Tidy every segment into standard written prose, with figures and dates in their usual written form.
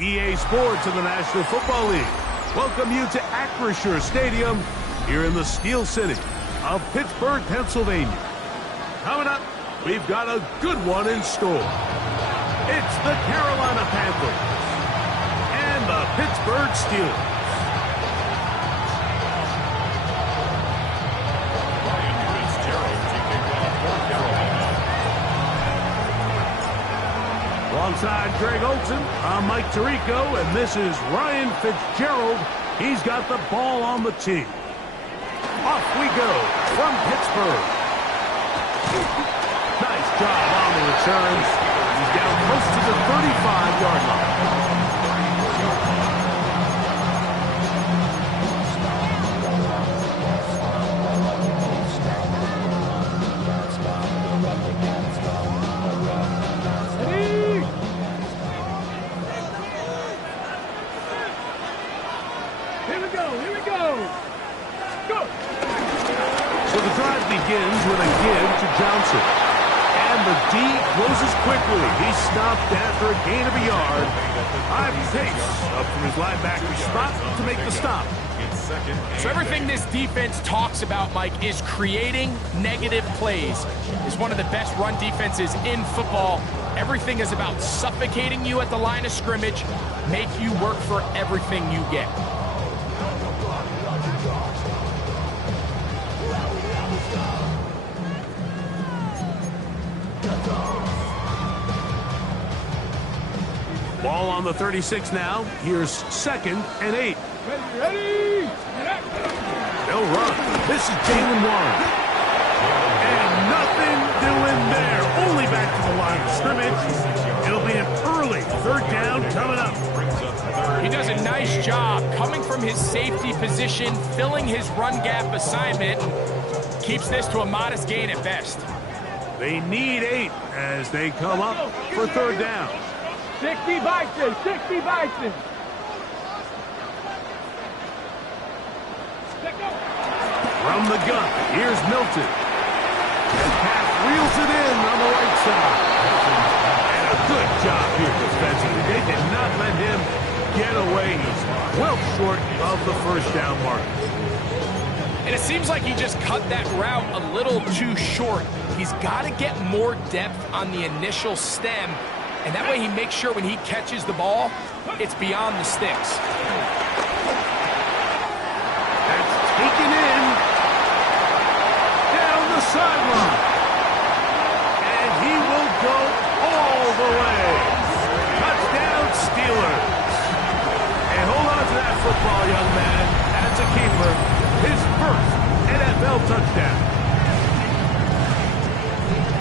EA Sports and the National Football League welcome you to Acrisure Stadium here in the Steel City of Pittsburgh, Pennsylvania. Coming up, we've got a good one in store. It's the Carolina Panthers and the Pittsburgh Steelers. Alongside Greg Olson, I'm Mike Tirico, and this is Ryan Fitzgerald. He's got the ball on the tee. Off we go from Pittsburgh. Nice job on the return. He's down close to the 35-yard line. So the drive begins with a give to Johnson. And the D closes quickly. He's stopped after a gain of a yard. High pace up from his linebacker spot to make the stop. So everything this defense talks about, Mike, is creating negative plays. It's one of the best run defenses in football. Everything is about suffocating you at the line of scrimmage, make you work for everything you get. Ball on the 36 now. Here's 2nd and 8. Ready! They'll run. This is Jalen Warren. And nothing doing there. Only back to the line of scrimmage. It'll be an early 3rd down coming up. He does a nice job coming from his safety position, filling his run gap assignment, keeps this to a modest gain at best. They need 8 as they come up for 3rd down. 60 Bison, 60 Bison. From the gun, here's Milton. And Pat reels it in on the right side. And a good job here defensively. They did not let him get away. He's well short of the 1st down mark. And it seems like he just cut that route a little too short. He's got to get more depth on the initial stem, and that way he makes sure when he catches the ball, it's beyond the sticks. That's taken in. Down the sideline. And he will go all the way. Touchdown Steelers. And hold on to that football, young man. That's a keeper. His first NFL touchdown.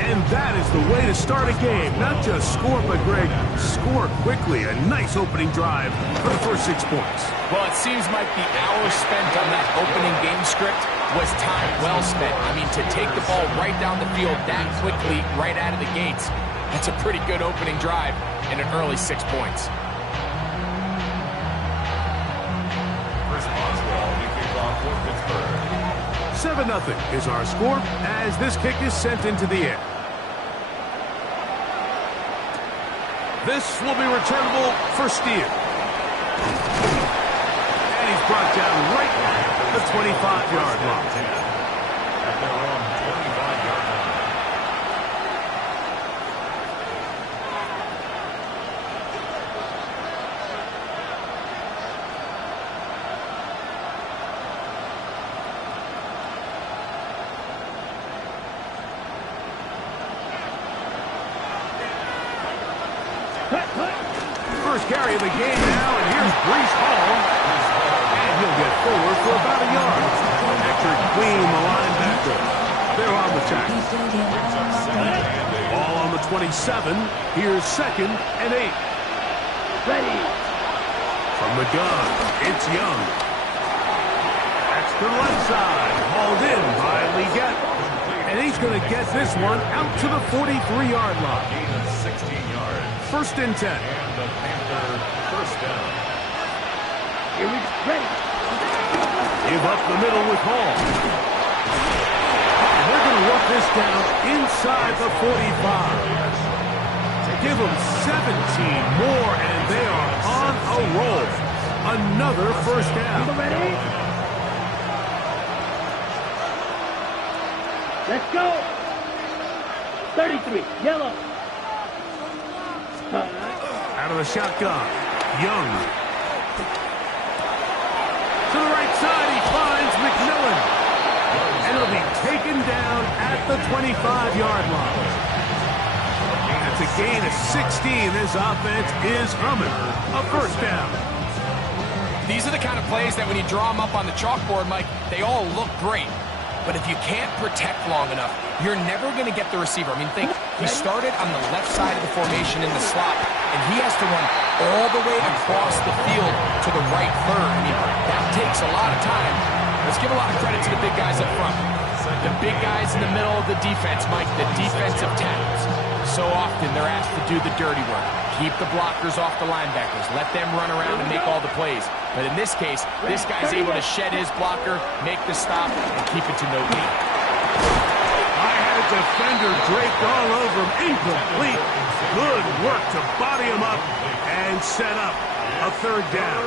And that is the way to start a game. Not just score, but, Greg, score quickly. A nice opening drive for the first 6 points. Well, it seems like the hours spent on that opening game script was time well spent. I mean, to take the ball right down the field that quickly, right out of the gates, that's a pretty good opening drive and an early 6 points. 7-0 is our score as this kick is sent into the air. This will be returnable for Steele. And he's brought down right at the 25-yard line. First carry of the game now, and here's Breece Hall. And he'll get forward for about a yard. Hector Queen, the linebacker. They're on the tackle. Ball on the 27. Here's 2nd and 8. Ready. From the gun, it's Young. That's to the left side. Hauled in by Leggett. And he's going to get this one out to the 43-yard line. Gain of 16 yards. 1st and 10. And the Panther 1st down. Here we go. Ready. Give up the middle with Hall. And they're going to work this down inside the 45. Give them 17 more, and they are on a roll. Another first down. People ready? Let's go. 33, yellow. Out of the shotgun. Young. To the right side, he finds McMillan. And he'll be taken down at the 25-yard line. That's a gain of 16. This offense is humming. A first down. These are the kind of plays that when you draw them up on the chalkboard, Mike, they all look great. But if you can't protect long enough, you're never going to get the receiver. I mean, think, he started on the left side of the formation in the slot, and he has to run all the way across the field to the right third. I mean, that takes a lot of time. Let's give a lot of credit to the big guys up front. The big guys in the middle of the defense, Mike, the defensive tackles. So often they're asked to do the dirty work. Keep the blockers off the linebackers. Let them run around and make all the plays. But in this case, this guy's able to shed his blocker, make the stop, and keep it to no gain. I had a defender draped all over him. Incomplete. Good work to body him up and set up a third down.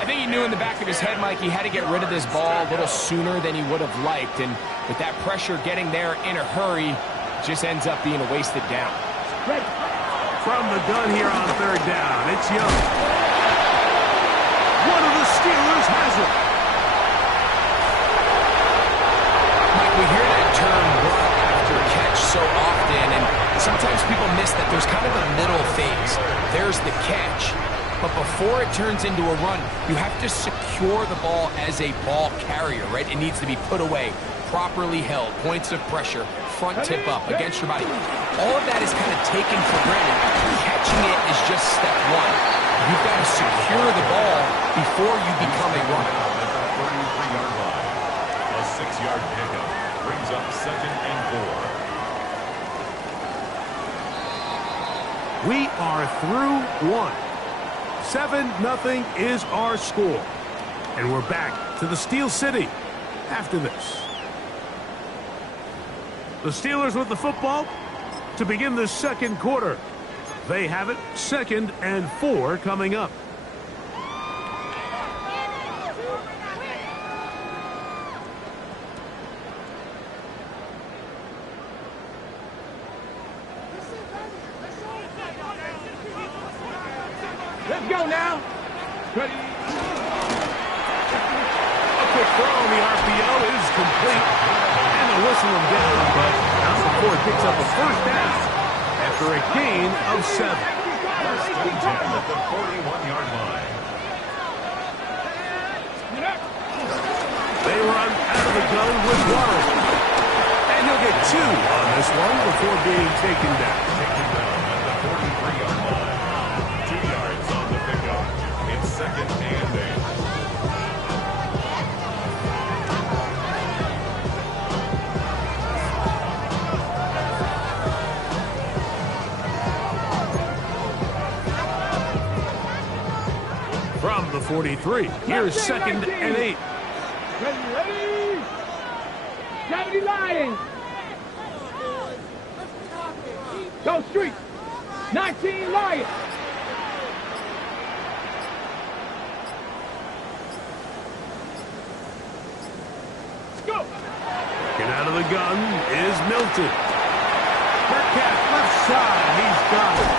I think he knew in the back of his head, Mike, he had to get rid of this ball a little sooner than he would have liked. And with that pressure getting there in a hurry, it just ends up being a wasted down. From the gun here on third down, it's Young. One of the Steelers has it. Mike, we hear that term run after catch so often, and sometimes people miss that there's kind of a middle phase. There's the catch, but before it turns into a run, you have to secure the ball as a ball carrier, right? It needs to be put away, properly held, points of pressure, front tip up against your body. All of that is kind of taken for granted. Catching it is just step one. You've got to secure the ball before you become a runner. At the 33-yard line, a 6-yard pickup brings up 2nd and 4. We are through one. 7-0 is our score. And we're back to the Steel City after this. The Steelers with the football to begin the second quarter. They have it, 2nd and 4 coming up. Let's go now. Ready. A quick throw on the RPO is complete. And they'll whistle him down, but not before it picks up a first down after a gain of 7. First and 10 at the 41-yard line. They run out of the gun with Warren. And he'll get 2 on this one before being taken down. Taken down at the 43-yard line. 2 yards on the pickup. It's 2nd and 8. From the 43, here's 2nd and 8. Ready. 70 Lions. Go street. 19 Lions. Go. Get out of the gun is Milton. Metcalf left side, he's got it.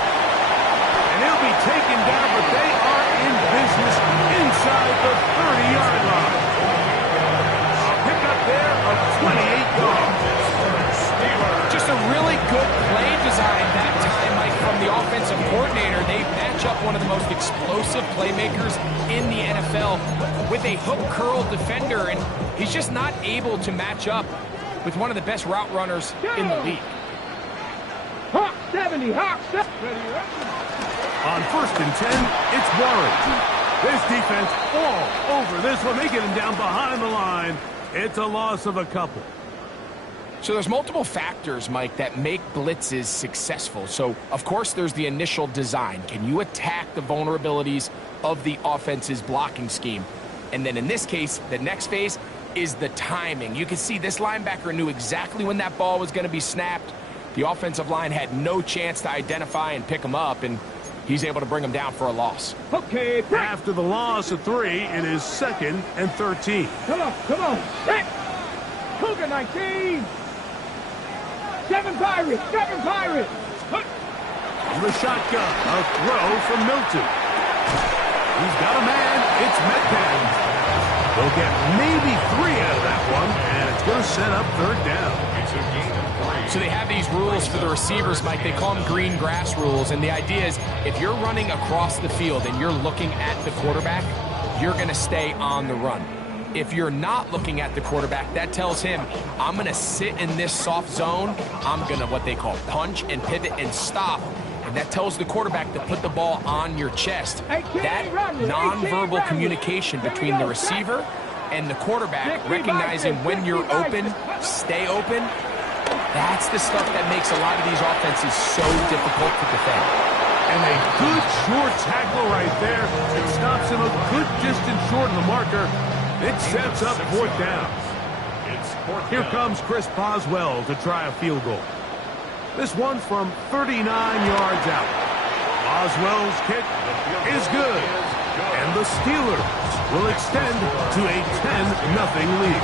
And he'll be taken down, but they are in business inside the 30-yard line. A pickup there of 28 yards. Just a really good play design that time, Mike, from the offensive coordinator. They match up one of the most explosive playmakers in the NFL with a hook curl defender, and he's just not able to match up with one of the best route runners in the league. Hawk 70. Hawk 70. Ready. On 1st and 10, it's Warren. This defense all over this one. They get him down behind the line. It's a loss of a couple. So there's multiple factors, Mike, that make blitzes successful. So, of course, there's the initial design. Can you attack the vulnerabilities of the offense's blocking scheme? And then in this case, the next phase is the timing. You can see this linebacker knew exactly when that ball was going to be snapped. The offensive line had no chance to identify and pick him up, and he's able to bring him down for a loss. Okay, break. After the loss of 3, it is 2nd and 13. Come on. Set. Cougar 19. 7 Pirates. The shotgun, a throw from Milton. He's got a man. It's Metcalf. They'll get maybe 3 out of that one, and it's going to set up 3rd down. It's a gain of 3. So they have these rules for the receivers, Mike. They call them green grass rules, and the idea is if you're running across the field and you're looking at the quarterback, you're going to stay on the run. If you're not looking at the quarterback, that tells him, I'm going to sit in this soft zone. I'm going to what they call punch and pivot and stop. And that tells the quarterback to put the ball on your chest. That nonverbal communication between the receiver and the quarterback, recognizing when you're open, stay open, that's the stuff that makes a lot of these offenses so difficult to defend. And a good short tackle right there. It stops him a good distance short of the marker. It sets up 4th down. Here comes Chris Boswell to try a field goal. This one from 39 yards out. Boswell's kick is good. And the Steelers will extend to a 10-0 lead.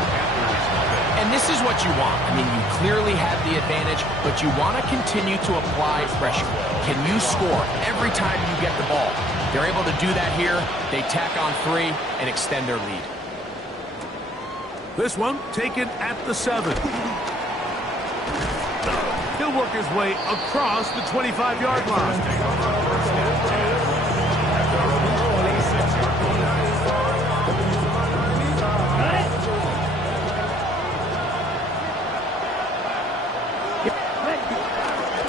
And this is what you want. I mean, you clearly have the advantage, but you want to continue to apply pressure. Can you score every time you get the ball? They're able to do that here. They tack on 3 and extend their lead. This one taken at the 7. He'll work his way across the 25-yard line.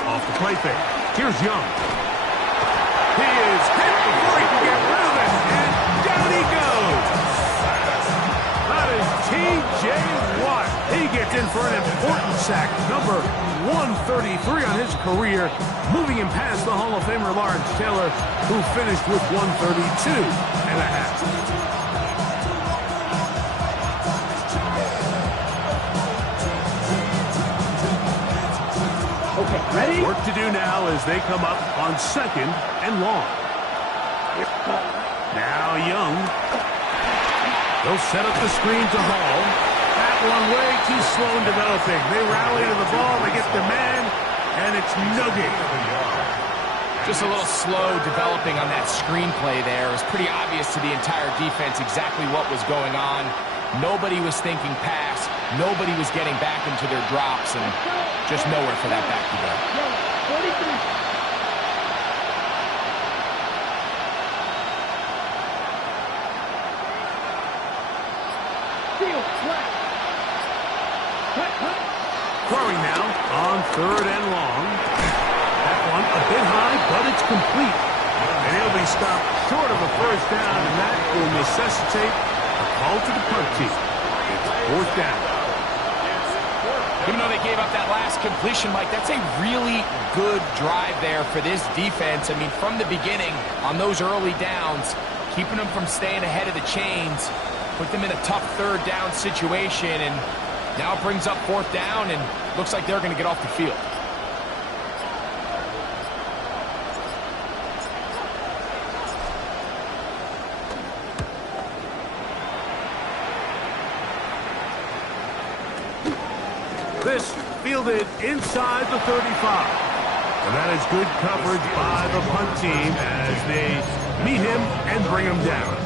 Off the play fake. Here's Young. He is hit before he can get rid of it, and down he goes. That is T.J. Watt. He gets in for an important sack, number 133 on his career, moving him past the Hall of Famer Lawrence Taylor, who finished with 132.5. Okay, ready? Work to do now as they come up on 2nd and long. Now Young. They'll set up the screen to Hall. That one way too slow in developing. They rally to the ball, they get the man, and it's no gain. Just a little slow developing on that screenplay there. It was pretty obvious to the entire defense exactly what was going on. Nobody was thinking pass. Nobody was getting back into their drops, and just nowhere for that back to go. 43. Throwing now on 3rd and long. That one a bit high, but it's complete. And he'll be stopped short of a 1st down, and that will necessitate a call to the punt team. It's 4th down. Even though they gave up that last completion, Mike, that's a really good drive there for this defense. I mean, from the beginning, on those early downs, keeping them from staying ahead of the chains, put them in a tough 3rd down situation, and now it brings up 4th down, and looks like they're going to get off the field. This fielded inside the 35. And that is good coverage by the punt team as they meet him and bring him down.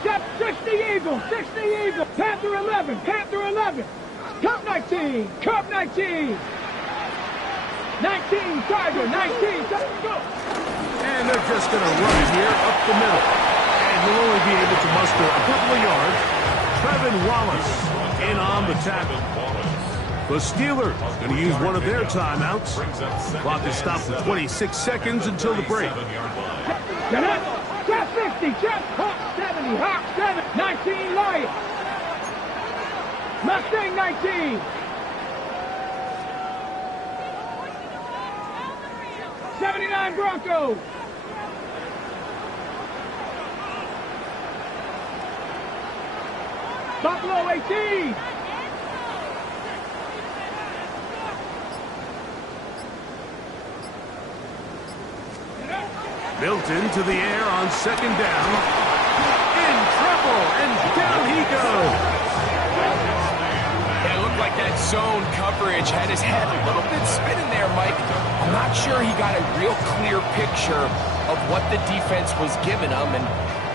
Step 60 Eagles, 60 Eagles, Panther 11, Panther 11, Cup 19, Cup 19, 19, Tiger, 19, go. And they're just going to run it here up the middle. And he'll only be able to muster a couple of yards. Trevin Wallace in on the tackle. The Steelers going to use one of their timeouts. Clock is stopped for 26 seconds until the break. Get up, Chop 50, Chop, Hawk 70, Hawk 7, 19, Lions. Mustang 19. 79 Broncos. Buffalo 18. Milton to the air on second down. In trouble, and down he goes. Yeah, it looked like that zone coverage had his head a little bit spinning there, Mike. I'm not sure he got a real clear picture of what the defense was giving him, and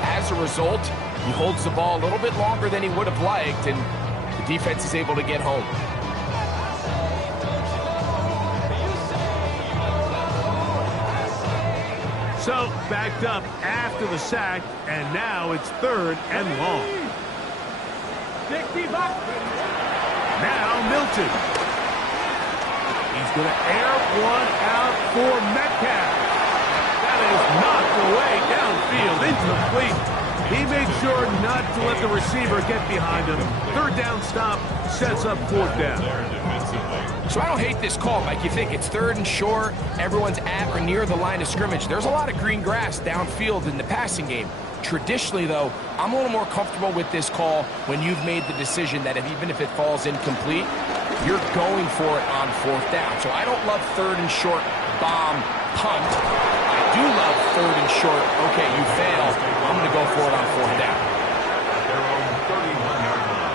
as a result, he holds the ball a little bit longer than he would have liked, and the defense is able to get home. So, backed up after the sack, and now it's 3rd and long. 60 bucks. Now Milton. He's going to air one out for Metcalf. That is knocked away downfield, incomplete. He made sure not to let the receiver get behind him. 3rd down stop sets up 4th down. So I don't hate this call, Mike. You think it's 3rd and short, everyone's at or near the line of scrimmage. There's a lot of green grass downfield in the passing game. Traditionally, though, I'm a little more comfortable with this call when you've made the decision that even if it falls incomplete, you're going for it on 4th down. So I don't love 3rd and short bomb punt. I do love 3rd and short, okay, you failed. I'm going to go for it on 4th down. Their own 31-yard line.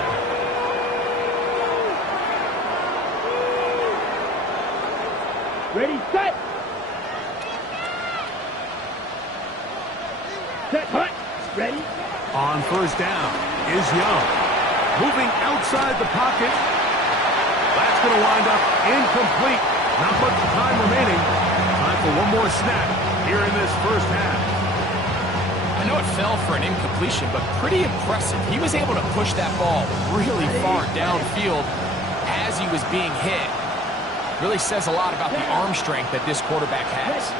Ready, set. Set, hut. Ready. On 1st down is Young. Moving outside the pocket. That's going to wind up incomplete. Not much time remaining. Time for one more snap here in this 1st half. I know it fell for an incompletion, but pretty impressive. He was able to push that ball really far downfield as he was being hit. Really says a lot about the arm strength that this quarterback has.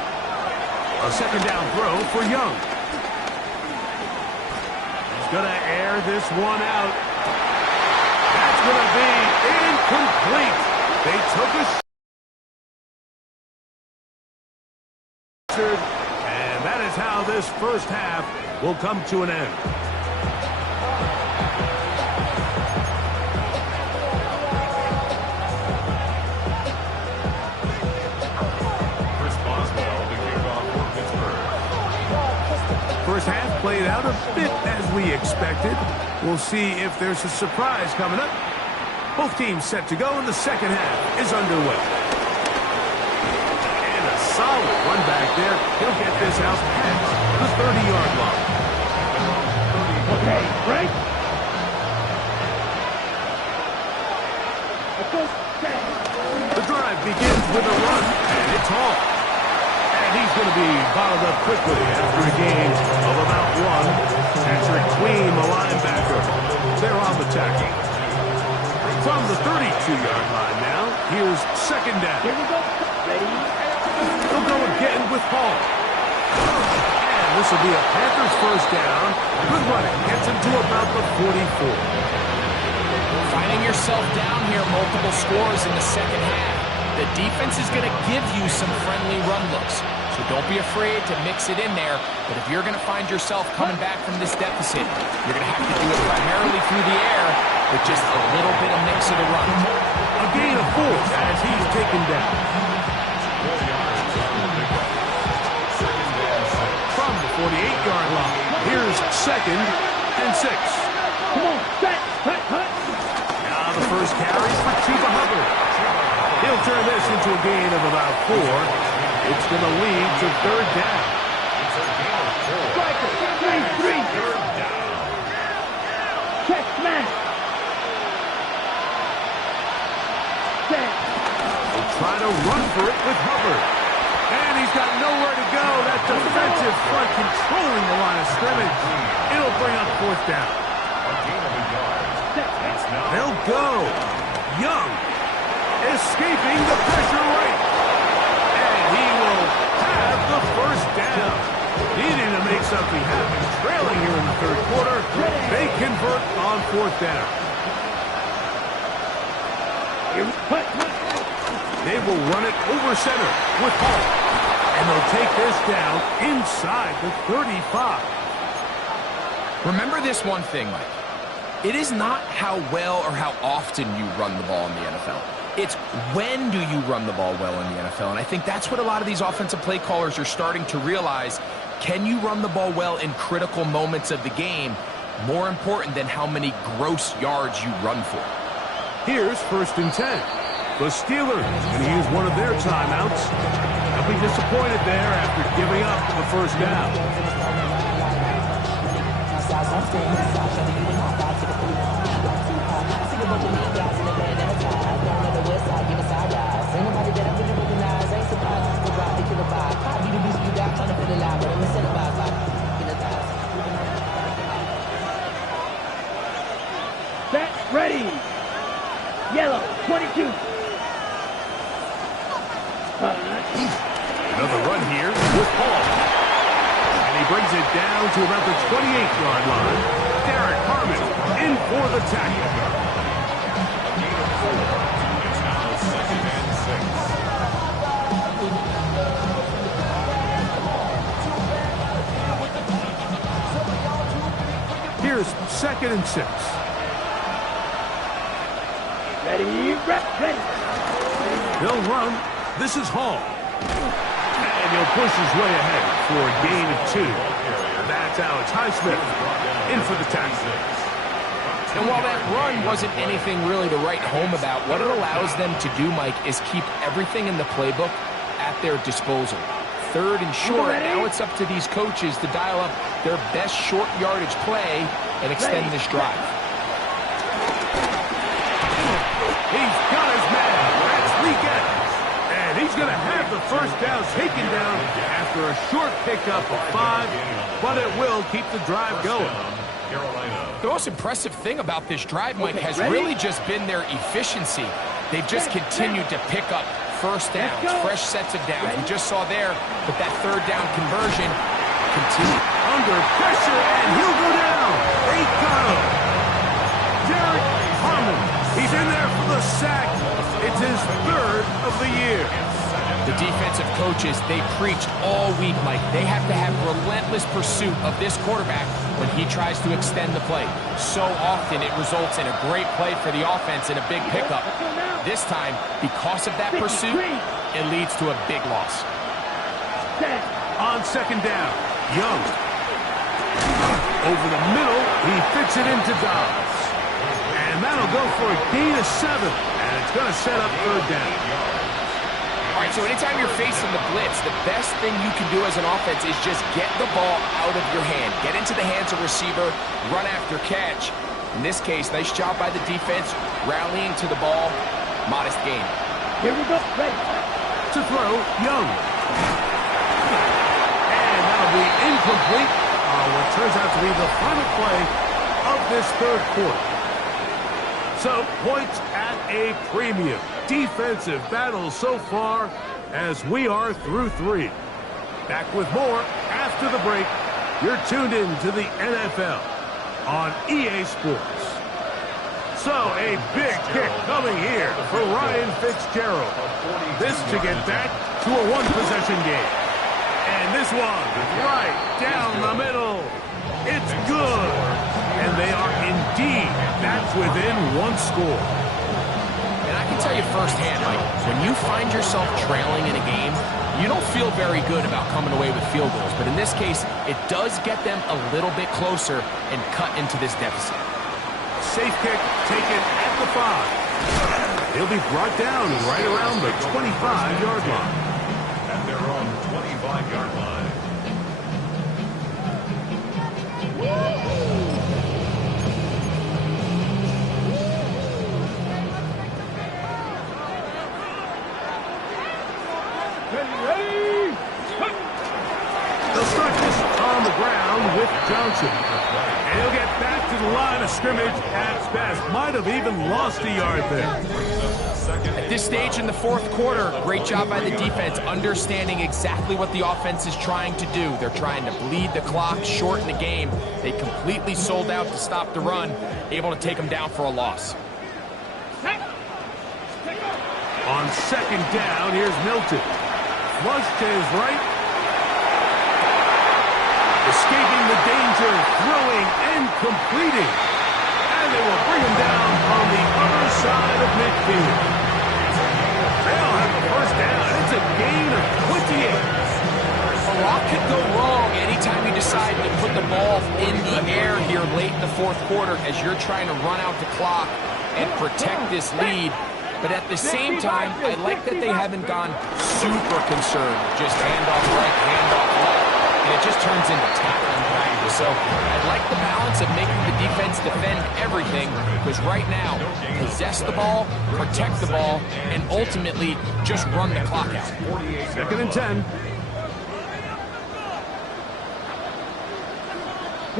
A 2nd down throw for Young. He's going to air this one out. That's going to be incomplete. They took a shot, and that is how this 1st half will come to an end. First half played out a bit as we expected. We'll see if there's a surprise coming up. Both teams set to go, and the 2nd half is underway. And a solid run back there. He'll get this out past the 30-yard line. Okay, right. The drive begins with a run, and it's off. And he's going to be bottled up quickly after a gain of about 1. Patrick Queen, the linebacker. They're on the tackle. From the 32-yard line now, here's 2nd down. Here we go. Ready. He'll go again with Hall. And this will be a Panthers 1st down. Good running. Gets him to about the 44. Finding yourself down here, multiple scores in the 2nd half. The defense is going to give you some friendly run looks, so don't be afraid to mix it in there. But if you're going to find yourself coming back from this deficit, you're going to have to do it primarily through the air with just a little bit of mix of the run. A gain of 4 as he's taken down. From the 48-yard line, here's 2nd and 6. Come on, set, hut, hut. Now the first carry for Chuba Hubbard. He'll turn this into a gain of about 4. It's going to lead to 3rd down. Striker, 3-3. Check, smash. Set. They'll try to run for it with Hubbard. And he's got nowhere to go. That defensive front controlling the line of scrimmage. It'll bring up 4th down. They'll go. Young escaping the pressure rate. And he will have the 1st down. Needing to make something happen. Trailing here in the 3rd quarter. They convert on 4th down. They will run it over center with Hall. And they'll take this down inside the 35. Remember this one thing, Mike. It is not how well or how often you run the ball in the NFL. It's when do you run the ball well in the NFL. And I think that's what a lot of these offensive play callers are starting to realize. Can you run the ball well in critical moments of the game? More important than how many gross yards you run for. Here's 1st and 10. The Steelers going to use one of their timeouts. They'll be disappointed there after giving up the 1st down. Set, ready. Yellow, 22. Another run here with Paul. And he brings it down to about the 28-yard line. Derek Harmon in for the tackle. It's now 2nd and 6. Here's 2nd and 6. Ready, ready. They'll run. This is Hall. And he'll push his way ahead for a gain of 2. That's Alex Highsmith in for the tackle. And while that run wasn't anything really to write home about, what it allows them to do, Mike, is keep everything in the playbook at their disposal. 3rd and short, now it's up to these coaches to dial up their best short yardage play and extend this drive. He's got his man. That's Weekend. And he's going to have the 1st down taken down after a short pickup of 5, but it will keep the drive going. The most impressive thing about this drive, Mike, has really just been their efficiency. They've just continued to pick up 1st downs, fresh sets of downs. We just saw there that 3rd down conversion continued. Under pressure, and he'll go down. They got him. Derek Harmon. He's in there for the sack. It's his 3rd of the year. The defensive coaches, they preached all week, Mike. They have to have relentless pursuit of this quarterback when he tries to extend the play. So often it results in a great play for the offense and a big pickup. This time, because of that pursuit, it leads to a big loss. On 2nd down, Young. Over the middle, he fits it into Dobbs. And that'll go for a gain of 7. And it's going to set up 3rd down. All right, so anytime you're facing the blitz, the best thing you can do as an offense is just get the ball out of your hand. Get into the hands of receiver, run after catch. In this case, nice job by the defense, rallying to the ball. Modest gain. Here we go. Ready. To throw, Young. And that'll be incomplete on what turns out to be the final play of this 3rd quarter. So, points at a premium. Defensive battle so far as we are through 3. Back with more after the break. You're tuned in to the NFL on EA Sports. So, a big kick coming here for Ryan Fitzgerald. This to get back to a 1-possession game. And this one right down the middle. It's good. And they are indeed back within 1 score. And I can tell you firsthand, Mike, when you find yourself trailing in a game, you don't feel very good about coming away with field goals. But in this case, it does get them a little bit closer and cut into this deficit. Safe kick taken at the 5. He'll be brought down right around the 25-yard line. At their own 25-yard line. They'll start this on the ground with Johnson. And he'll get back to the line of scrimmage at best. Might have even lost a yard there. At this stage in the 4th quarter, great job by the defense, understanding exactly what the offense is trying to do. They're trying to bleed the clock, shorten the game. They completely sold out to stop the run, able to take them down for a loss. On second down, here's Milton. Flush to his right. Escaping the danger, throwing and completing. And they will bring him down on the other side of midfield. They'll have the first down. It's a gain of 28. A lot could go wrong anytime you decide to put the ball in the air here late in the fourth quarter as you're trying to run out the clock and protect this lead. But at the same time, I like that they haven't gone super concerned. Just handoff right, handoff left. And it just turns into tackling practice. So I like the balance of making the defense defend everything, because right now, possess the ball, protect the ball, and ultimately just run the clock out. Second and 10.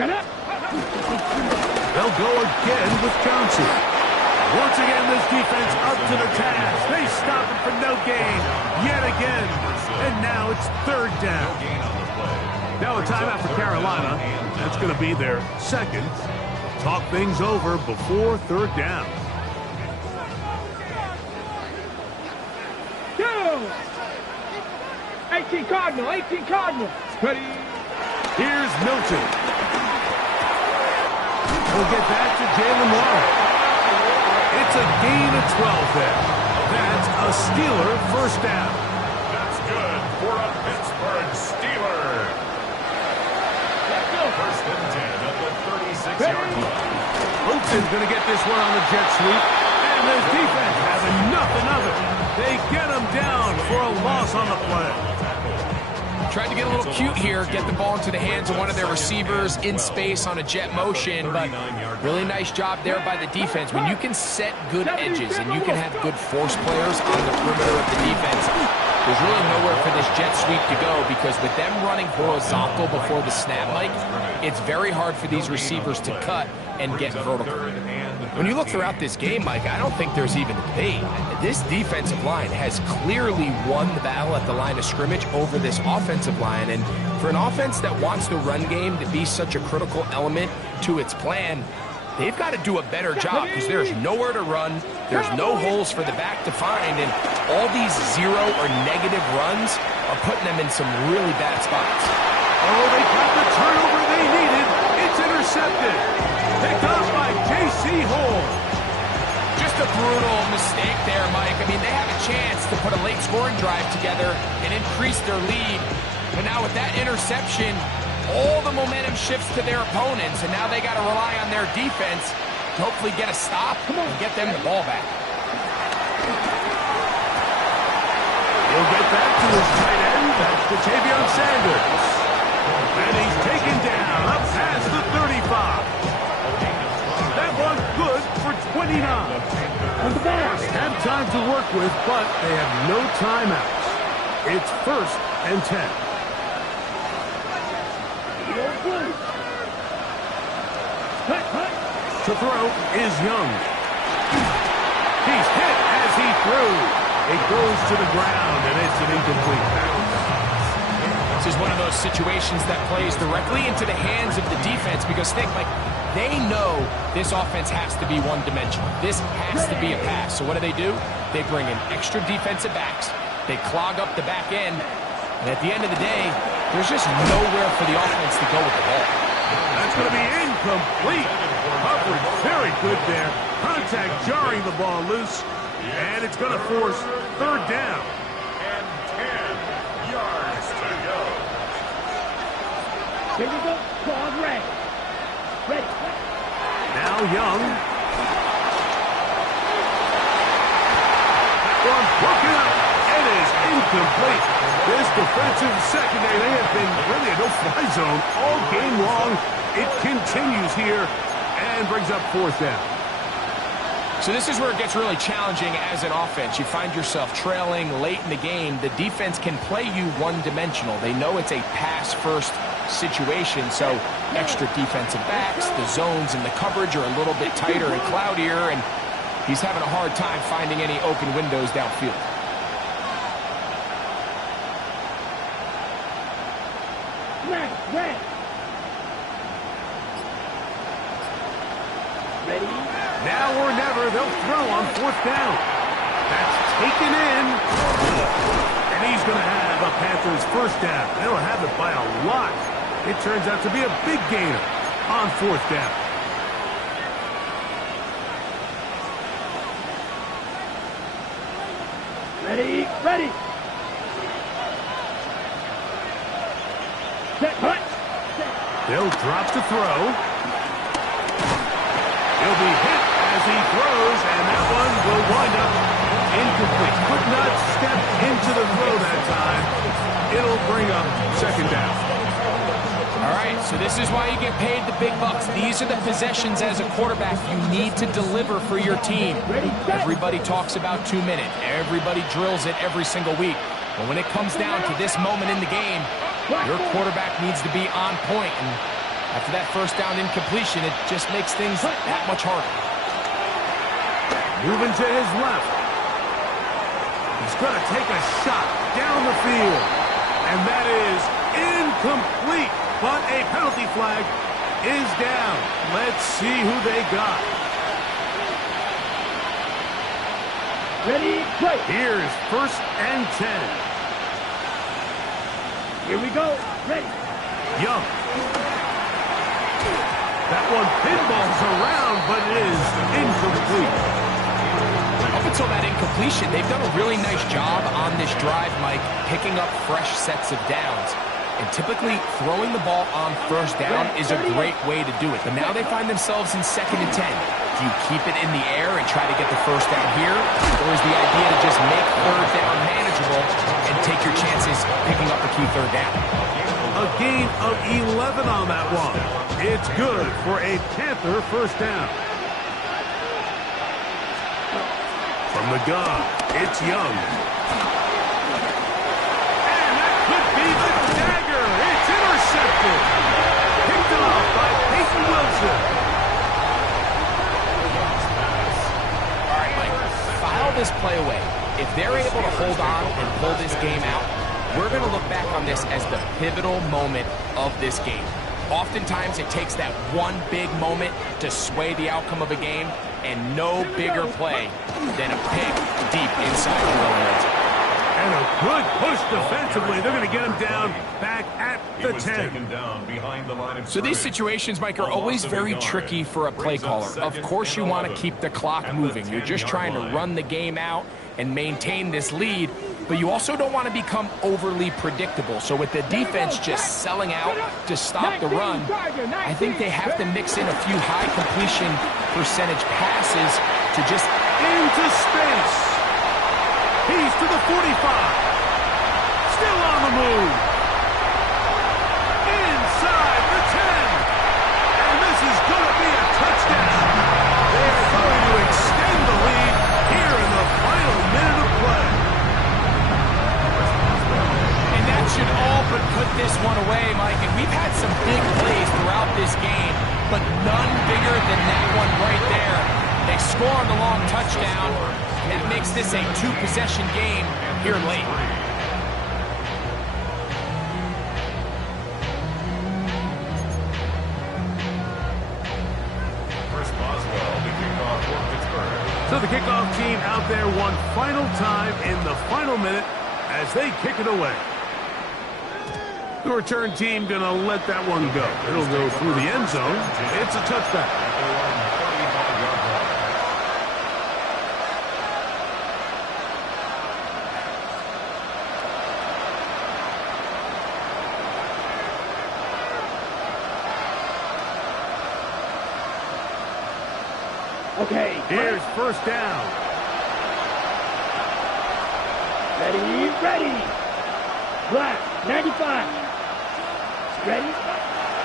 Get up. They'll go again with Johnson. Once again, this defense up to the task. They stop it for no gain yet again. And now it's third down. Now a timeout for Carolina. That's going to be their second. Talk things over before third down. Go. 18 Cardinal, 18 Cardinal. Ready. Here's Milton. We'll get back to Jalen Warren. It's a gain of 12 there. That's a Steeler first down. That's good for a Pittsburgh Steeler. First and 10 at the 36-yard line. Milton's going to get this one on the jet sweep. And this defense has nothing of it. They get him down for a loss on the play. Tried to get a little cute here, get the ball into the hands of one of their receivers in space on a jet motion, but really nice job there by the defense. When you can set good edges and you can have good force players on the perimeter of the defense, there's really nowhere for this jet sweep to go, because with them running horizontal before the snap, Mike, it's very hard for these receivers to cut and get vertical. When you look throughout this game, Mike, I don't think there's even a debate. This defensive line has clearly won the battle at the line of scrimmage over this offensive line. And for an offense that wants the run game to be such a critical element to its plan, they've got to do a better job, because there's nowhere to run. There's no holes for the back to find. And all these zero or negative runs are putting them in some really bad spots. Oh, they got the turnover they needed. It's intercepted. Picked up by J.C. Hall. Just a brutal mistake there, Mike. I mean, they have a chance to put a late scoring drive together and increase their lead. But now with that interception, all the momentum shifts to their opponents, and now they got to rely on their defense to hopefully get a stop and get them the ball back. He'll get back to his tight end. That's Ja'Tavion Sanders. And he's taken down up past the 35. That one good for 29. Have time to work with, but they have no timeouts. It's first and 10. To throw is Young. He's hit as he throws. It goes to the ground, and it's an incomplete pass. This is one of those situations that plays directly into the hands of the defense, because think, like, they know this offense has to be one-dimensional. This has to be a pass. So what do? They bring in extra defensive backs. They clog up the back end. And at the end of the day, there's just nowhere for the offense to go with the ball. That's going to be incomplete. Coverage very good there. Contact jarring the ball loose. And it's going to force third down. And 10 yards to go. Here we go. Claude Ray. Ready. Now Young. That one broken up. It is incomplete. This defensive secondary, they have been really a no-fly zone all game long. It continues here and brings up fourth down. So this is where it gets really challenging as an offense. You find yourself trailing late in the game. The defense can play you one-dimensional. They know it's a pass-first situation, so extra defensive backs, the zones and the coverage are a little bit tighter and cloudier, and he's having a hard time finding any open windows downfield. Ready. Now or never, they'll throw on fourth down. That's taken in. And he's going to have a Panthers first down. They'll have it by a lot. It turns out to be a big gainer on fourth down. Ready, ready. Set, punch. They'll drop to throw. He'll be hit as he throws, and that one will wind up incomplete. Could not step into the throw that time. It'll bring up second down. All right, so this is why you get paid the big bucks. These are the possessions as a quarterback you need to deliver for your team. Everybody talks about 2 minutes. Everybody drills it every single week. But when it comes down to this moment in the game, your quarterback needs to be on point. And after that first down incompletion, it just makes things that much harder. Moving to his left. He's going to take a shot down the field. And that is incomplete. But a penalty flag is down. Let's see who they got. Ready, play. Here's 1st and 10. Here we go. Ready. Young. That one pinballs around, but it is incomplete. Up until that incompletion, they've done a really nice job on this drive, Mike, picking up fresh sets of downs. And typically, throwing the ball on first down is a great way to do it. But now they find themselves in 2nd and 10. Do you keep it in the air and try to get the first down here? Or is the idea to just make third down manageable and take your chances picking up a key third down? A gain of 11 on that one. It's good for a Panther first down. From the gun, it's Young. And that could be the dagger. It's intercepted. Picked off by Peyton Wilson. All right, Mike, file this play away. If they're able to hold on and pull this game out, we're going to look back on this as the pivotal moment of this game. Oftentimes, it takes that one big moment to sway the outcome of a game, and no bigger play than a pick deep inside your own red zone. And a good push defensively. They're going to get him down back at the 10. So these situations, Mike, are always very tricky for a play caller. Of course, you want to keep the clock moving. You're just trying to run the game out and maintain this lead, but you also don't want to become overly predictable. So with the defense just selling out to stop the run, I think they have to mix in a few high completion percentage passes to just into space. He's to the 45. Still on the move. Inside the 10. And this is going to be a touchdown. They are going to extend the lead here in the final minute of play. And that should all but put this one away, Mike. And we've had some big plays throughout this game, but none bigger than that one right there. They score on the long touchdown. That makes this a two-possession game here late. So the kickoff team out there one final time in the final minute as they kick it away. The return team going to let that one go. It'll go through the end zone. It's a touchback. Okay. Here's first down. Ready, ready. Black, 95. Ready.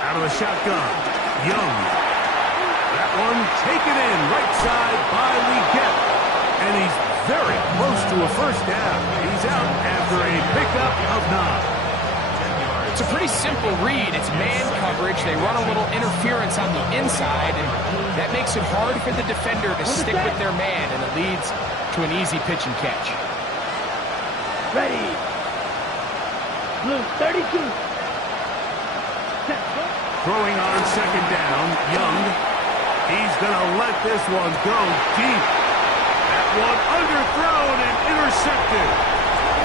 Out of the shotgun. Young. That one taken in right side by Leggett. And he's very close to a first down. He's out after a pickup of 9. It's a pretty simple read. It's man coverage. They run a little interference on the inside, and that makes it hard for the defender to stick with their man, and it leads to an easy pitch and catch. Ready. Blue, 32. Throwing on second down, Young. He's going to let this one go deep. That one underthrown and intercepted.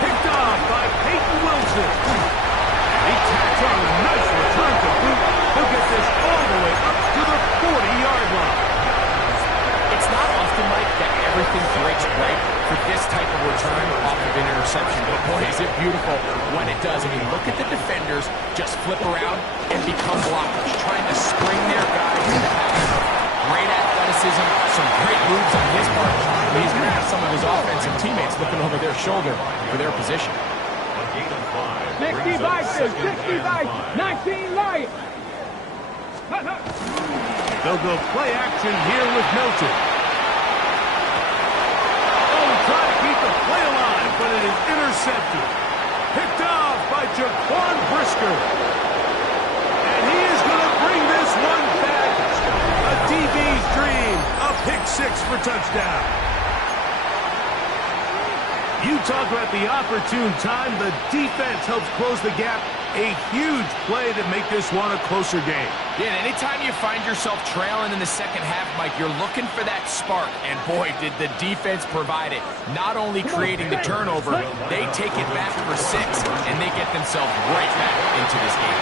Picked off by Peyton Wilson. And he tacks on a nice return to boot. He'll get this all the way up to the 40-yard line. It's not often, Mike, that everything breaks right for this type of return off of an interception. But boy, is it beautiful when it does. I mean, look at the defenders just flip around and become blockers, trying to spring their guys in the pass. Great athleticism, some great moves on his part. He's going to have some of his offensive teammates looking over their shoulder for their position. 60 Vikings, 60 Vikings, 19 Lions. They'll go play action here with Milton. Oh, trying to keep the play alive, but it is intercepted. Picked off by Jaquan Brisker. And he is going to bring this one back. A DB's dream. A pick six for touchdown. You talk about the opportune time. The defense helps close the gap. A huge play to make this one a closer game. Yeah, and anytime you find yourself trailing in the second half, Mike, you're looking for that spark. And boy, did the defense provide it. Not only creating the turnover, they take it back for 6, and they get themselves right back into this game.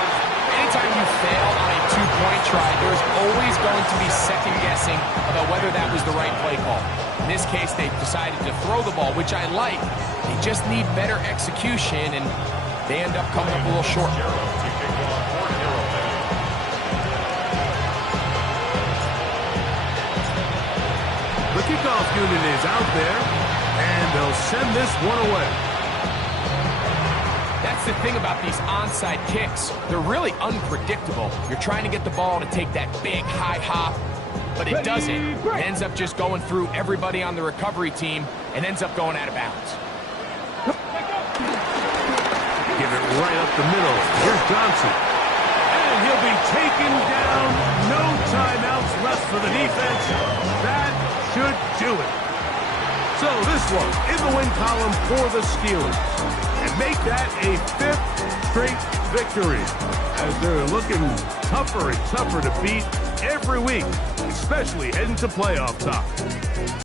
Anytime you fail on a two-point try, there's always going to be second-guessing about whether that was the right play call. In this case, they decided to throw the ball, which I like. They just need better execution, and they end up coming up a little short. The kickoff unit is out there, and they'll send this one away. That's the thing about these onside kicks. They're really unpredictable. You're trying to get the ball to take that big high hop, but it doesn't. It ends up just going through everybody on the recovery team and ends up going out of bounds. Give it right up the middle. Here's Johnson. And he'll be taken down. No timeouts left for the defense. That should do it. So this one in the win column for the Steelers. And make that a 5th straight victory. As they're looking tougher and tougher to beat every week, especially heading to playoff time.